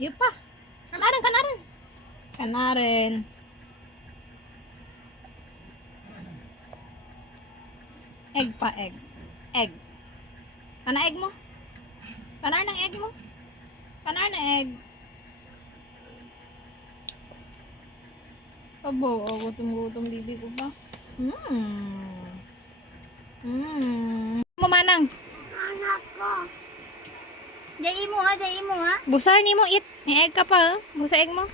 Yun pa. Kanarin. Kanarin. Egg pa, egg. Egg. Kana egg mo? Kanar ng egg mo? Kanar ng egg. Abo, gutom-gutom bibi ko pa. Mamanang. Anak ko. Jai mo ha. Busar ni mo eat. May egg ka pa, busa egg mo.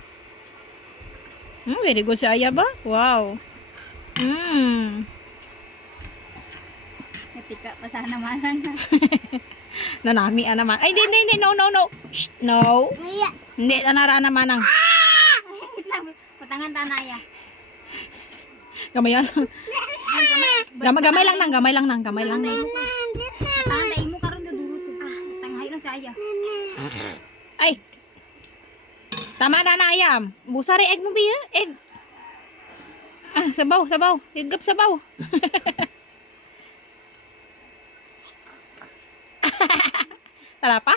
Very good si Aya ba? Wow. Natika pa sana naman. Nanami naman. Ay, hindi. No. Shh, no. Maya. Hindi, nanara naman ang. Patangan tanaya. Gamay lang. Gamay lang nang. Patangan dai mo karon do duro to. Tanghay lang saya. Ay. Tama na ayam. Busari egg mo biya. Egg. Sabaw. Higap sabaw. Tara pa?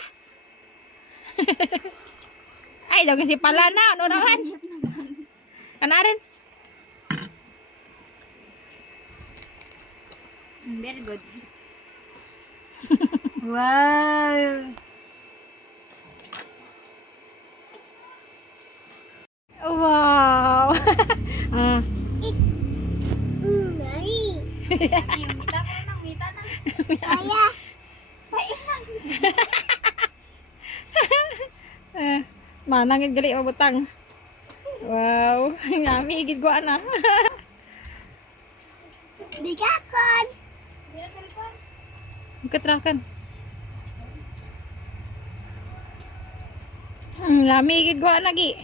Ay, daw kasi pala na. Ano naman? Kanarin. Very good. Wow. Wow. Nari. Mita na. Kaya. Manang gali mabutang. Wow. Yummy gid ko ana. Bigakon. Katrakan. Yummy gid ko ana gi.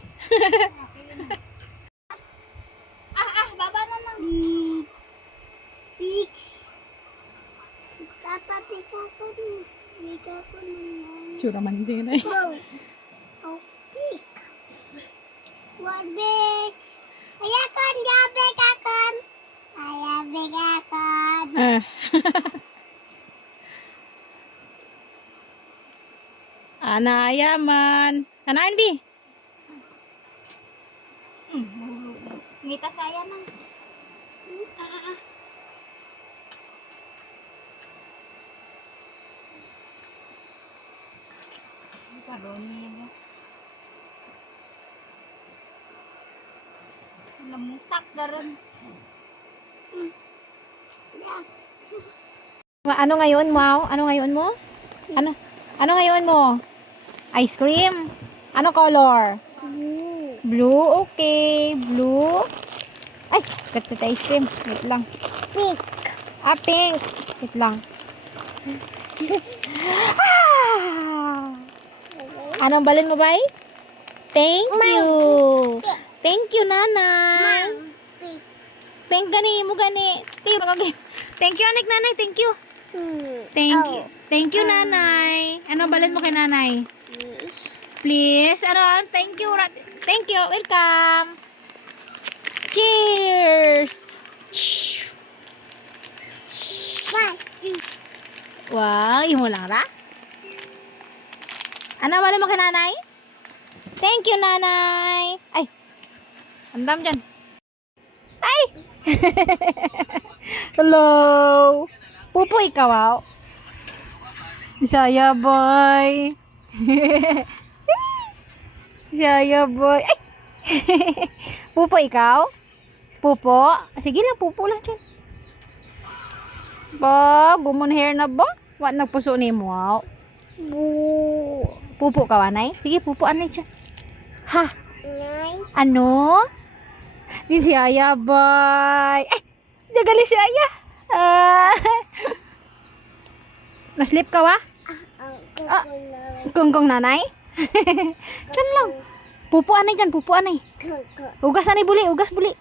Baba naman. Pigs. Iskapa bigakon. Bigakon naman. Sure man din ay. Oh, pig. One big. Ayakon, jabek akon. Ayabek akon. Ana ayaman. Kanaan bi. Ngita saya nang. Karoni mo. Lamutak daron. Ano ngayon mo? Ano ngayon mo? Ano ngayon mo? Ice cream. Ano color? Blue, okay. Blue. Ay, gatsit ice cream. Wait lang. Pig. Pink. Wait lang. Anong balon mo, bay? Thank you. Thank you, nanay. Pig. Thank gani mo gani. Thank you, anik nanay. Thank you. Thank you, nanay. Anong balon mo kay nanay? Please. Ano? Thank you. Thank you. Welcome. Cheers. Wow, imo lang ra? Ano balon mo kay nanay? Thank you, nanay. Ay. Andam dyan. Ay. Hello. Pupo ikaw, wow. Saya boy. Saya boy. Ay. Pupo ikaw? Pupo? Sige lang, pupo lang dyan. Ba, gumon hair na ba? Wa nagpuso ni mo, wow. Pupo ka, anay? Sige, pupo anay dyan. Ha? Ano? Di si Aya, boy. Ay, jagali si Aya. Naslip ka, wa? Kungkong nanay? Diyan lang. Pupo anay dyan, pupo anay. Ugas anay buli, ugas buli.